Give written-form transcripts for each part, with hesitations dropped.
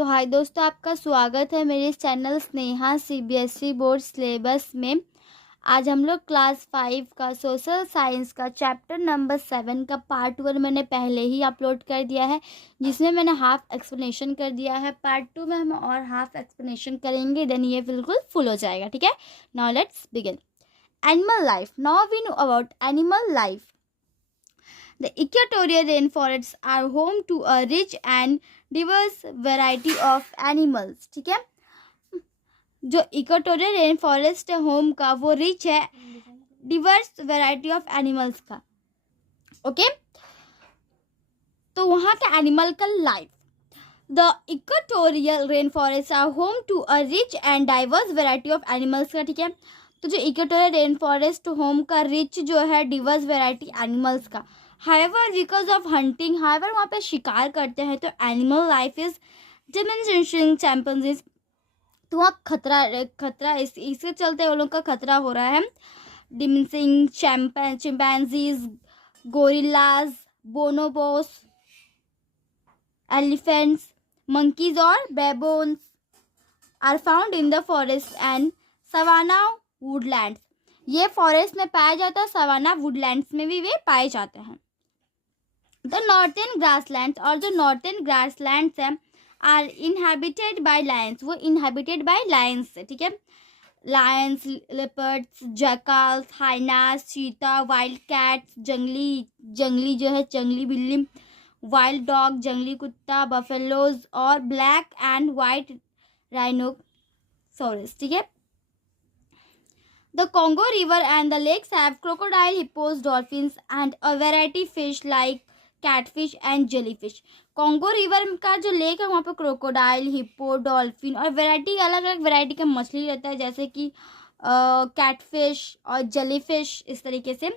तो हाय दोस्तों, आपका स्वागत है मेरे channel Sneha CBSE board syllabus में। आज हम लोग क्लास 5 का सोशल साइंस का चैप्टर नंबर 7 का पार्ट 1 मैंने पहले ही अपलोड कर दिया है, जिसमें मैंने हाफ एक्सप्लेनेशन कर दिया है। पार्ट 2 में हम और हाफ एक्सप्लेनेशन करेंगे, देन ये बिल्कुल फुल हो जाएगा। ठीक है, now let's begin. Animal life. Now we know about animal life. The equatorial rainforests are home to a rich and diverse variety of animals. ठीक है, जो इक्वेटोरियल रेन फॉरेस्ट है होम का, वो रिच है डिवर्स वैरायटी ऑफ एनिमल्स का। Okay, तो वहाँ का एनिमल का life. The equatorial rain forest are home to a rich and diverse variety of animals का। ठीक है, तो जो इक्वेटोरियल रेन फॉरेस्ट होम का रिच जो है डिवर्स वैरायटी एनिमल्स का। However, because of hunting, वहाँ पे शिकार करते हैं, तो animal life is diminishing champions. तो वहाँ खतरा इसके चलते वो लोग का खतरा हो रहा है। Diminishing chimpanzees, gorillas, bonobos, elephants, monkeys और baboons are found in the forest and savanna woodlands. ये फॉरेस्ट में पाया जाता है, सवाना वुडलैंड्स में भी वे पाए जाते हैं। द नॉर्थर्न ग्रासलैंड्स, और जो नॉर्थर्न ग्रासलैंड्स हैं, आर इनहेबिटेड बाय लायंस, वो इनहेबिटेड बाय लायंस है। ठीक है, लायंस, लेपर्ड्स, जैकल्स, हाइनास, चीता, वाइल्ड कैट्स, जंगली जो है जंगली बिल्ली, वाइल्ड डॉग जंगली कुत्ता, बफेलोज और ब्लैक एंड वाइट राइनोसोरस। ठीक है, The Congo River and the lakes have crocodile, hippos, dolphins and a variety fish like catfish and jellyfish. Congo River का जो लेक है वहाँ पे क्रोकोडाइल, हिप्पो, डॉल्फिन और वैरायटी अलग अलग वैरायटी का मछली रहता है, जैसे कि कैटफिश और जेलीफिश, इस तरीके से।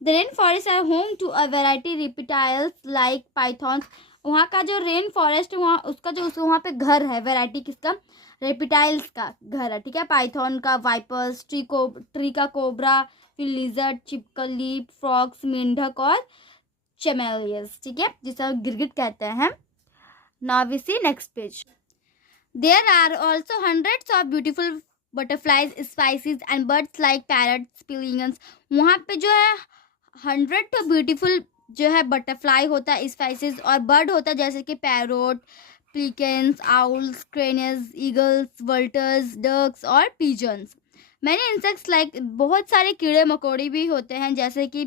The rainforests are home to a variety reptiles like pythons. वहाँ का जो रेन फॉरेस्ट वहाँ उसका जो वहाँ पे घर है, वैरायटी किसका, रेपिटाइल्स का घर है। ठीक है, पाइथन का, वाइपर्स, ट्री का कोबरा, फिर लिजर्ड, छिपकली, फ्रॉग्स, मेंढक और चैमेलियंस। ठीक है, जिसे गिरगिट कहते हैं। Now we see next page. There are also hundreds of beautiful butterflies species and birds like parrots, pelicans. वहाँ पे जो है 100 तो ब्यूटीफुल जो है बटरफ्लाई होता है, स्पाइसीज, और बर्ड होता है जैसे कि पैरोट, प्लीकेंस, आउल्स, क्रेनेस, ईगल्स, वल्टर्स, डक्स और पीजन्स। मैंने इंसेक्ट्स लाइक बहुत सारे कीड़े मकोड़े भी होते हैं, जैसे कि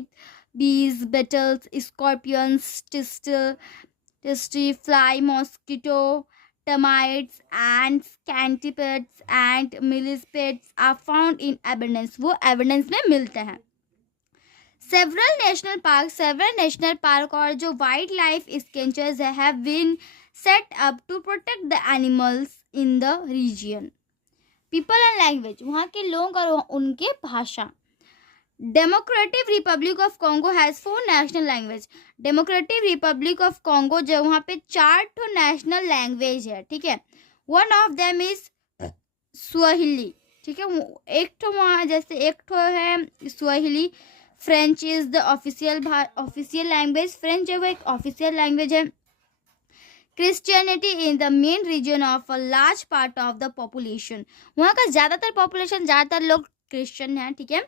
bees, beetles, scorpions, tsetse, fly, mosquito, termites, ants, centipedes and millipedes are found in abundance. वो एबंडेंस में मिलते हैं। सेवरल नेशनल पार्क और जो wild life sanctuaries have been set up to protect the animals in the region. People and language, वहाँ के लोग और उनके भाषा। Democratic republic of Congo has 4 national language. Democratic republic of Congo जो वहाँ पे 4 ठो नेशनल लैंग्वेज है। ठीक है, one of them is Swahili. ठीक है, एक ठो वहाँ जैसे एक ठो है Swahili. French is the official language. French है वो एक ऑफिशियल लैंग्वेज है। Christianity in the main region of a large part of the population, वहाँ का ज़्यादातर लोग क्रिश्चियन हैं। ठीक है,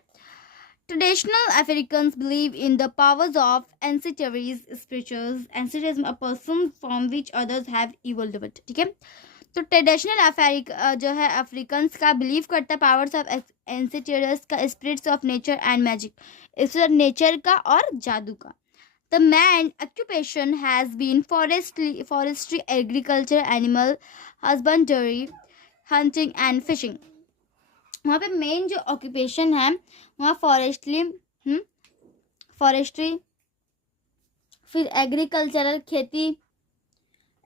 traditional Africans believe in the powers of ancestries spirituals. Ancestries a person from which others have evolved. ठीक है, तो ट्रेडिशनल जो है अफ्रीकन्स का बिलीव करता है पावर्स ऑफ एंसेंटरीज का, spirits of nature and magic, इस नेचर का और जादू का। The main occupation has been forestry, agriculture, animal husbandry, hunting and fishing. वहाँ पे मेन जो ऑक्यूपेशन है वहाँ फॉरेस्ट्री, फिर एग्रीकल्चरल खेती,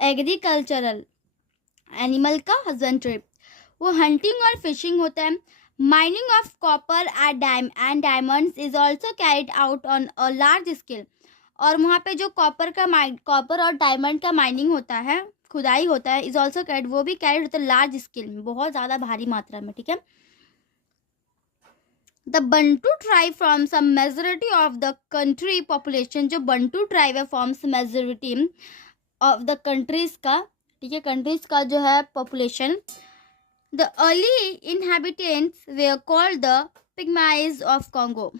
एग्रीकल्चरल, एनिमल का हस्बेंड्री, वो हंटिंग और फिशिंग होता है। Mining of copper and diamonds is also carried out on a large scale. और वहाँ पे जो कॉपर और डायमंड का माइनिंग होता है, खुदाई होता है, इज ऑल्सो कैरिड, वो भी कैरिड होता है लार्ज स्केल में, बहुत ज़्यादा भारी मात्रा में। ठीक है, the Bantu tribe forms a majority of the country population. जो बंटू ट्राइब है forms majority of the countries का। ठीक है, कंट्रीज का जो है population. The early inhabitants were called the pygmies of Congo.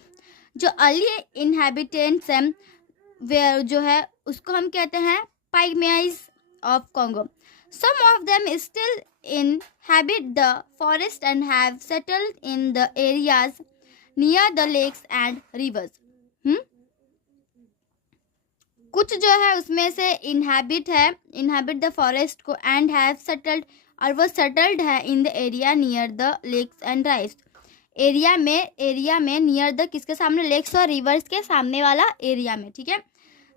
जो अर्ली इनहेबिटेंट्स हैं वेयर जो है उसको हम कहते हैं pygmies of Congo. Some of them still inhabit the forest and have settled in the areas near the lakes and rivers. कुछ जो है उसमें से inhabit द फॉरेस्ट को and have settled, और वो settled है in the area near the lakes and rivers. Area में नियर द किसके सामने, लेक्स और रिवर्स के सामने वाला एरिया में, ठीक है।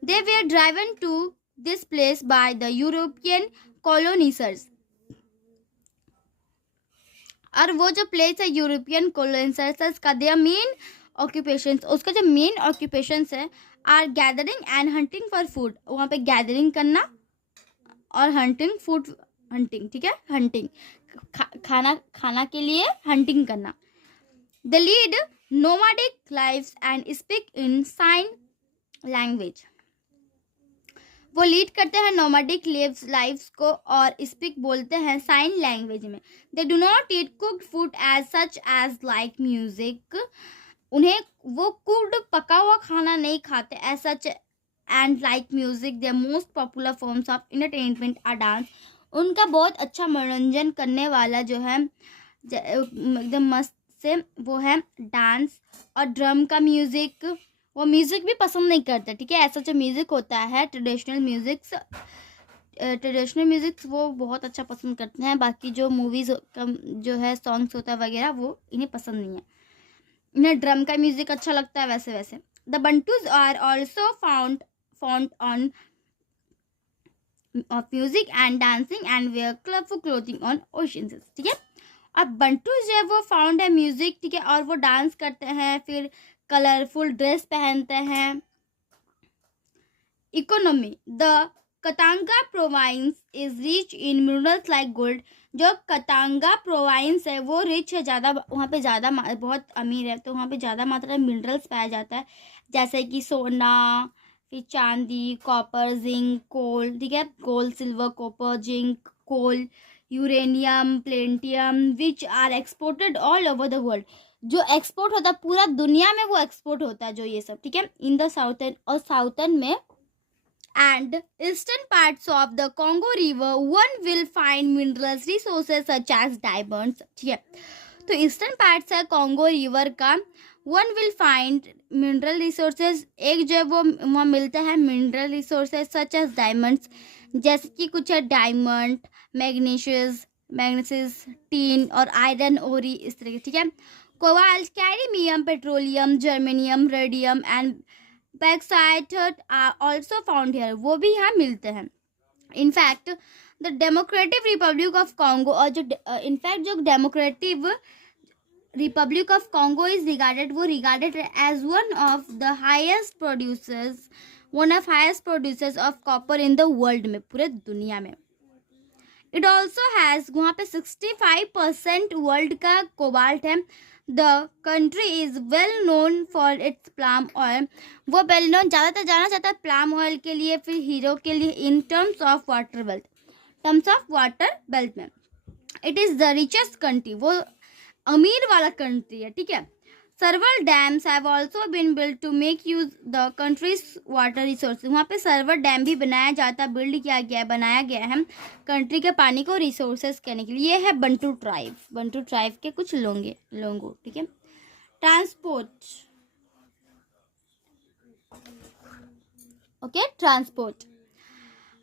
They were driven to this place by the European colonizers. और वो जो प्लेस है यूरोपियन कॉलोनाइजर्स का देयर मेन ऑक्यूपेशंस, उसका जो मेन ऑक्यूपेशंस है are gathering and hunting for food. वहाँ पे गैदरिंग करना और हंटिंग, फूड हंटिंग, ठीक है, हंटिंग खाना के लिए हंटिंग करना। They lead nomadic lives and speak in sign language. वो लीड करते हैं नोमैडिक लाइव्स को और स्पीक बोलते हैं साइन लैंग्वेज में। They do not eat cooked food as such as like music. उन्हें वो कुक्ड पका हुआ खाना नहीं खाते as such and like music. Their most popular forms of entertainment are dance. उनका बहुत अच्छा मनोरंजन करने वाला जो है एकदम मस्त से वो है डांस और ड्रम का म्यूजिक। वो म्यूज़िक भी पसंद नहीं करते, ठीक है। ऐसा जो म्यूज़िक होता है ट्रेडिशनल म्यूज़िक्स वो बहुत अच्छा पसंद करते हैं। बाकी जो मूवीज़ का जो है सॉन्ग्स होता है वगैरह वो इन्हें पसंद नहीं है। इन्हें ड्रम का म्यूज़िक अच्छा लगता है वैसे। The Bantus are also found on of music and dancing and wear colourful clothing on occasions, ठीक है। अब बंटूज जो है वो फाउंड है म्यूजिक, ठीक है, और वो डांस करते हैं, फिर कलरफुल ड्रेस पहनते हैं। Economy, the Katanga province is rich in minerals like gold. जो कतांगा प्रोविंस है वो रिच है, ज़्यादा वहाँ पे ज़्यादा बहुत अमीर है, तो वहाँ पे ज़्यादा मात्रा में मिनरल्स पाया जाता है, जैसे कि सोना, फिर चांदी, कॉपर, जिंक, कोल, ठीक है, gold, silver, copper, zinc, coal, uranium, platinum, which are exported all over the world. जो एक्सपोर्ट होता है पूरा दुनिया में वो एक्सपोर्ट होता है जो ये सब, ठीक है। इन द साउथर्न में and eastern parts of the Congo river one will find minerals resources such as diamonds, ठीक है। तो ईस्टर्न पार्ट्स है कॉन्गो रिवर का, one will find mineral resources, एक जो है वो वहाँ मिलता है mineral resources such as diamonds, जैसे कि कुछ है डायमंड, मैग्नीशियस, टीन और आयरन ओरी, इस तरीके, ठीक है। Cobalt, cadmium, petroleum, germanium, radium and बैक्साइट are also found here, वो भी यहाँ मिलते हैं। In fact the democratic republic of Congo, और जो इनफैक्ट जो democratic republic of Congo is regarded as one of highest producers of copper in the world में, पूरे दुनिया में। इट ऑल्सो हैज़, वहाँ पे 65% वर्ल्ड का कोबाल्ट है। The country is well known for its palm oil, वो वेल नोन ज़्यादातर जाना चाहता है प्लाम ऑयल के लिए, फिर हीरो के लिए, in terms of water belt में। It is the richest country, वो अमीर वाला कंट्री है, ठीक है। Several dams have also been build to make use the countries water resource, वहाँ पे सर्वर डैम भी बनाया जाता है, बनाया गया है कंट्री के पानी को रिसोर्सेज करने के लिए। ये है बंटू ट्राइब के कुछ लोंगो, ठीक है। Transport, okay, transport,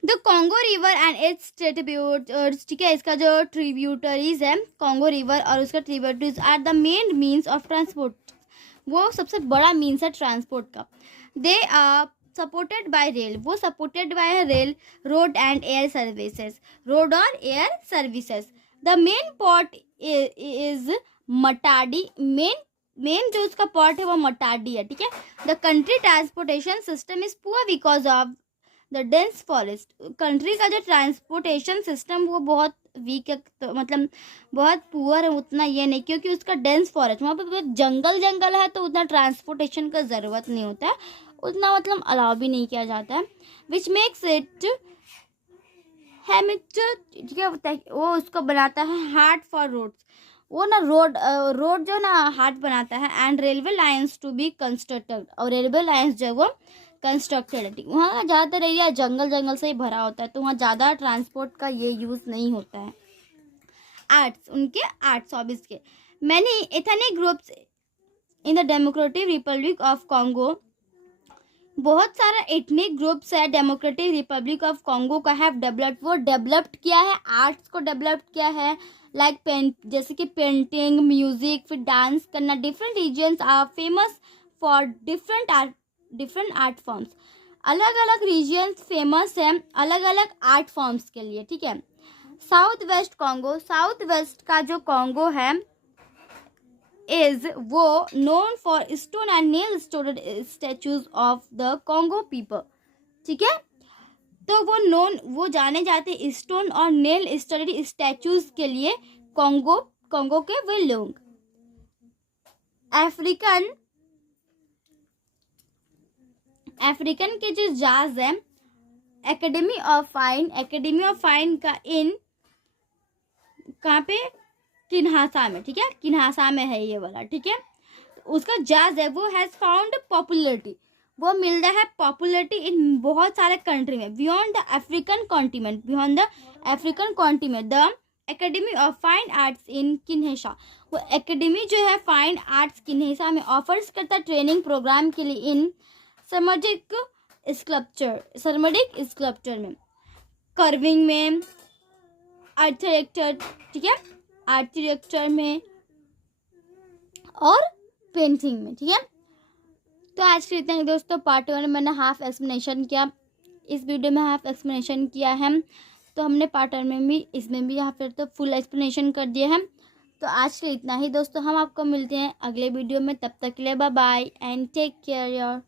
the Congo river and it's tributaries, ठीक है, इसका जो ट्रिब्यूटरीज है कॉन्गो रिवर और उसका tributaries are the main means of transport, वो सबसे बड़ा मीन्स है ट्रांसपोर्ट का। They are supported by rail, वो supported by rail, road and air services, road और air services. The main port is Matadi, main जो उसका पोर्ट है वो मटाडी है, ठीक है। The country transportation system is poor because of the dense forest, country का जो ट्रांसपोर्टेशन सिस्टम वो बहुत वीक है, तो मतलब बहुत पुअर है, उतना ये नहीं, क्योंकि उसका डेंस फॉरेस्ट, वहाँ पर जंगल है, तो उतना ट्रांसपोर्टेशन का ज़रूरत नहीं होता है, उतना मतलब अलाउ भी नहीं किया जाता है। विच मेक्स इट हेमिल्टन, ठीक है, वो उसको बनाता है हार्ट फॉर रोड्स, वो ना रोड जो ना हार्ट बनाता है। And railway lines to be constructed, और रेलवे लाइन्स जो है वो कंस्ट्रक्टेड है। वहाँ ज़्यादातर एरिया जंगल से ही भरा होता है, तो वहाँ ज़्यादा ट्रांसपोर्ट का ये यूज़ नहीं होता है। आर्ट्स, उनके आर्ट्स हॉबीज के, many ethnic groups in the democratic republic of Congo, बहुत सारा एथनिक ग्रुप्स है डेमोक्रेटिक रिपब्लिक ऑफ कॉन्गो का हैव डेवलप्ड, वो डेवलप्ड किया है, आर्ट्स को डेवलप किया है, लाइक जैसे कि पेंटिंग, म्यूजिक, फिर डांस करना। Different regions are famous for different art forms, अलग अलग रीजन्स फेमस हैं अलग अलग आर्ट फॉर्म्स के लिए, ठीक है। South west Congo, south west का जो कॉन्गो है इज वो known for stone and nail stored statues of the Congo people, ठीक है। तो वो जाने जाते स्टोन और नेल स्टोर्ड स्टैचूज के लिए, कॉन्गो के वे लोग। अफ्रीकन के जो जाज है, एकेडमी ऑफ फाइन का इन कहाँ पे, किन्हासा में, ठीक है, किन्हासा में है ये वाला, ठीक है। तो उसका जाज है वो हैज फाउंड पॉपुलरिटी, वो मिल रहा है पॉपुलरिटी इन बहुत सारे कंट्री में, beyond the African continent, the academy of fine arts in Kinshasa, वो एकेडमी जो है फाइन आर्ट्स किन्हासा में ऑफर्स करता ट्रेनिंग प्रोग्राम के लिए इन सर्मेटिक स्कल्पचर में, कर्विंग में, आर्किटेक्चर, ठीक है, आर्किटेक्चर में और पेंटिंग में, ठीक है। तो आज के इतना ही दोस्तों, पार्ट 1 में मैंने हाफ एक्सप्लेनेशन किया, इस वीडियो में हाफ एक्सप्लेनेशन किया है, तो हमने पार्ट 1 में भी, इसमें भी यहाँ फिर तो फुल एक्सप्लेनेशन कर दिया है। तो आज के इतना ही दोस्तों, हम आपको मिलते हैं अगले वीडियो में, तब तक के लिए bye bye and take care your.